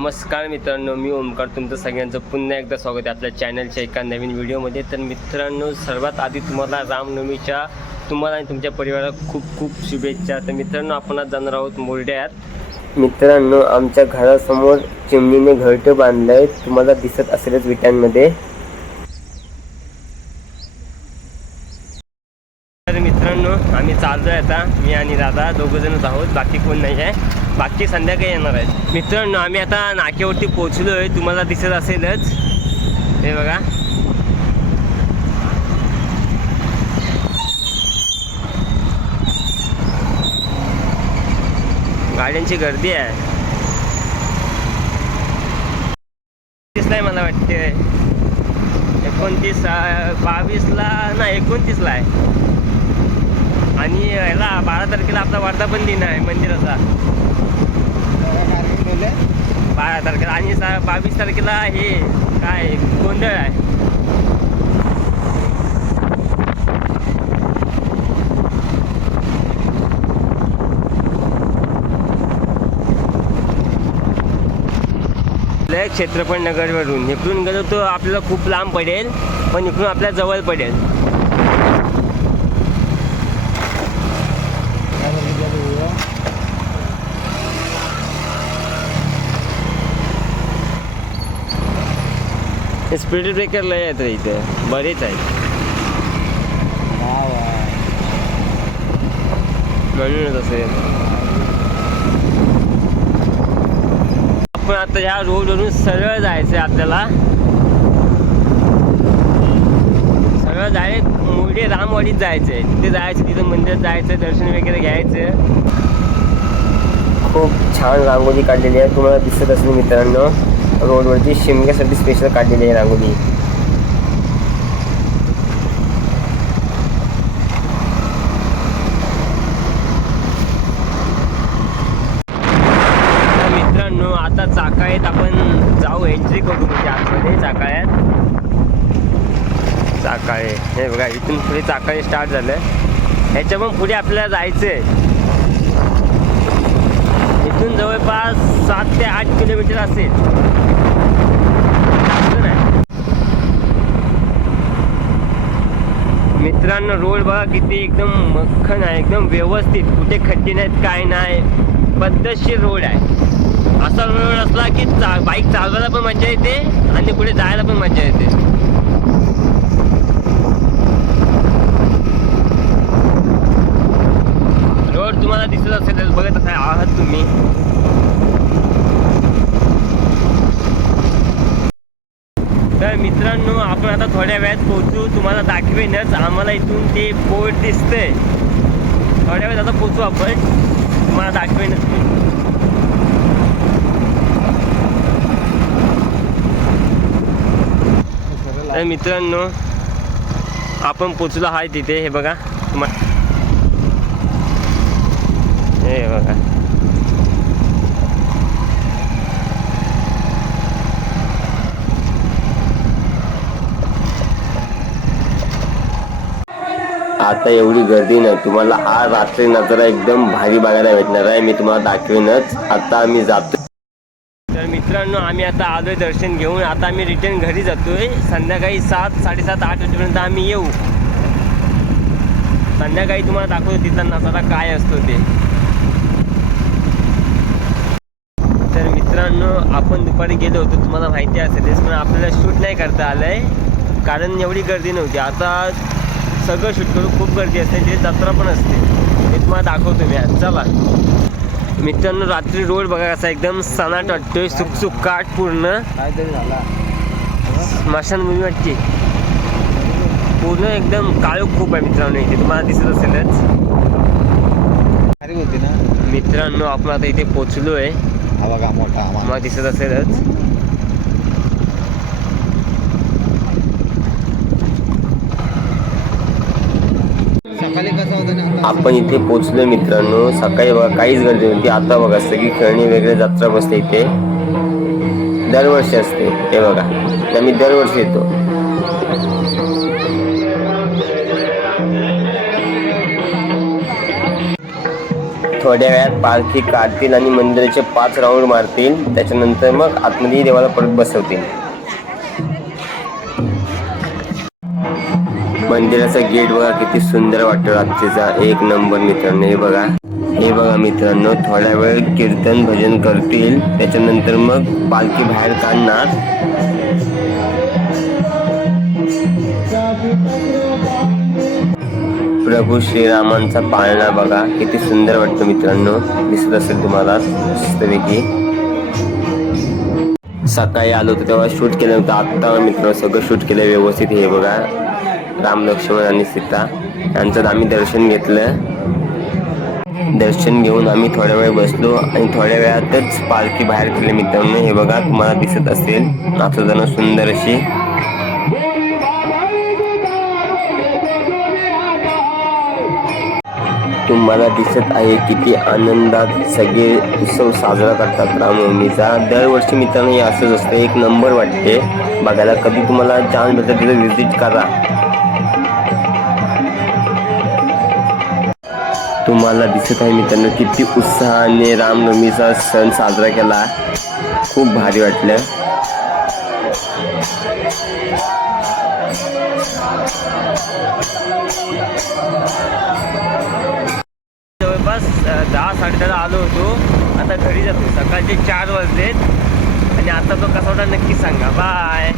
नमस्कार मित्रांनो मी ओमकार. तुमचं सगळ्यांचं पुन्हा एकदा स्वागत आहे आपल्या चॅनलच्या एका नवीन व्हिडिओमध्ये. तर मित्रांनो सर्वात आधी तुम्हाला रामनवमीच्या तुम्हाला आणि तुमच्या परिवाराला खूप खूप शुभेच्छा. तर मित्रांनो आपण आज जाणार आहोत मोरड्यात. मित्रांनो आमच्या घरासमोर चिमणीने घरटं बांधलं आहे तुम्हाला दिसत असेलच विटांमध्ये. तर मित्रांनो आम्ही चाललोय आता मी आणि दादा दोघंजणच आहोत. बाकी कोण नाही आहे. बाकी संध्याकाळी येणार आहेत. मित्रांनो आम्ही आता नाक्यावरती पोहोचलो आहे तुम्हाला दिसत असेलच. हे बघा. गाड्यांची गर्दी आहे. दिसलाय मला वाटते एकोणतीस बावीसला ना एकोणतीसला आहे. आणि याला बारा तारखेला आपला वर्धापन दिन आहे मंदिराचा. बारा तारखेला. आणि सा बावीस तारखेला हे काय गोंधळ आहे. क्षेत्रफळ नगरवरून. इकडून गेलो तो आपल्याला खूप लांब पडेल पण इकडून आपल्या जवळ पडेल. स्पीड ब्रेकर लय आहेत रे इथे. बरेच आहेत. म्हणूनच असेल आपण आता ह्या रोडवरून सरळ जायचं आहे आपल्याला. सरळ जाय मोठे रामवाडीत जायचं आहे तिथे जायचं तिथं मंदिरात जायचं दर्शन वगैरे घ्यायचं खूप छान रांगोळी काढलेली आहे. तुम्हाला दिसत असेल मित्रांनो. रोडवरती शिमग्यासाठी स्पेशल काढलेली आहे रांगोळी. मित्रांनो आता चाकाळ्यात आपण जाऊ एंट्री करू म्हणजे आतमध्ये चाकाळ्यात चाकाळे हे बघा इथून पुढे चाकाळे स्टार्ट झालं ह्याच्या पण पुढे आपल्याला जायचं आहे इथून जवळपास सात ते आठ किलोमीटर असेल. मित्रांनो रोड बघा किती एकदम मक्खन आहे एकदम व्यवस्थित. कुठे खड्डे नाहीत काय नाही. पद्धतशीर रोड आहे. असा रोड असला की चा बाईक चालवायला पण मजा येते आणि पुढे जायला पण मजा येते रोड तुम्हाला दिसत असेल तर बघत असाल आहात तुम्ही. तर मित्रांनो आपण आता थोड्या वेळात पोहोचू. तुम्हाला दाखवेनच आम्हाला इथून ते पोर्ट दिसतंय. थोड्या वेळात आता पोचू आपण. तुम्हाला दाखवेनच मी. तर मित्रांनो आपण पोचलो आहे तिथे हे बघा. तुम्हाला हे बघा. आता एवढी गर्दी नाही. तुम्हाला हा रात्री नजारा एकदम भारी बघायला भेटणार आहे. मी तुम्हाला दाखवेनच. आता आम्ही जातो तर मित्रांनो आम्ही आता आलोय दर्शन घेऊन. आता आम्ही रिटर्न घरी जातोय. संध्याकाळी सात साडेसात आठ वाजेपर्यंत आम्ही येऊ. संध्याकाळी तुम्हाला दाखवतो तिथला नजारा काय असतो ते तर मित्रांनो आपण दुपारी गेलो होतो तुम्हाला माहिती असेलच पण आपल्याला शूट नाही करता आलंय कारण एवढी गर्दी नव्हती. आता सगळं शूट करू खूप गर्दी असते तिथे जत्रा पण असते. ते तुम्हाला दाखवतो मी आज. चला. मित्रांनो रात्री रोड बघा कसा एकदम सनाट वाटतोय सुकसुकाट पूर्ण. काहीतरी झाला. स्मशानभूमी वाटते. पूर्ण एकदम काळोख खूप आहे मित्रांनो इथे तुम्हाला दिसत असेलच. अरे होती ना? मित्रांनो आपण आता इथे पोचलो आहे हा बघा मोठा आम्हाला. दिसत असेलच. होतं आपण इथे पोचलो मित्रांनो. सकाळी बघा काहीच गर्दी नव्हती. आता बघा सगळी खेळणी वगैरे जत्रा बसते इथे. दरवर्षी असते हे बघा. तर मी दरवर्षी येतो. थोड्या वेळात पालखी काढतील आणि मंदिराचे पाच राऊंड मारतील. त्याच्यानंतर मग आतमध्ये देवाला परत बसवतील. मंदिराचा गेट बघा किती सुंदर वाटतो रात्रीचा. एक नंबर मित्रांनो हे बघा. हे बघा मित्रांनो थोड्या वेळ कीर्तन भजन करतील. त्याच्यानंतर मग पालखी बाहेर काढणार. प्रभू श्रीरामांचा पाळणा बघा. किती सुंदर वाटतो मित्रांनो. दिसत असेल तुम्हाला. मस्तपैकी सकाळी आलो होतो तेव्हा शूट केलं होतं आत्ता मित्र सगळं शूट केलं व्यवस्थित हे बघा. राम लक्ष्मण आणि सीता. यांचं आम्ही दर्शन घेतलं. दर्शन घेऊन आम्ही थोड्या वेळ बसलो आणि थोड्या वेळातच पालखी बाहेर केली मित्रांनो. हे बघा तुम्हाला दिसत असेल. नाचताना सुंदर अशी. तुम्हाला दिसत आहे किती आनंदात सगळे उत्सव साजरा करतात रामनवमीचा. दरवर्षी मित्रांनो हे असंच असतं. एक नंबर वाटते. बघायला कधी तुम्हाला चान्स भेटत तिथे व्हिजिट करा. तुम्हाला दिसत आहे मित्रांनो किती उत्साहाने रामनवमीचा सण साजरा केला. खूप भारी वाटलं. दहा साडेदहा आलो होतो. आता घरी जातो सकाळचे चार वाजलेत. आणि आता तो कसा होता नक्की सांगा. बाय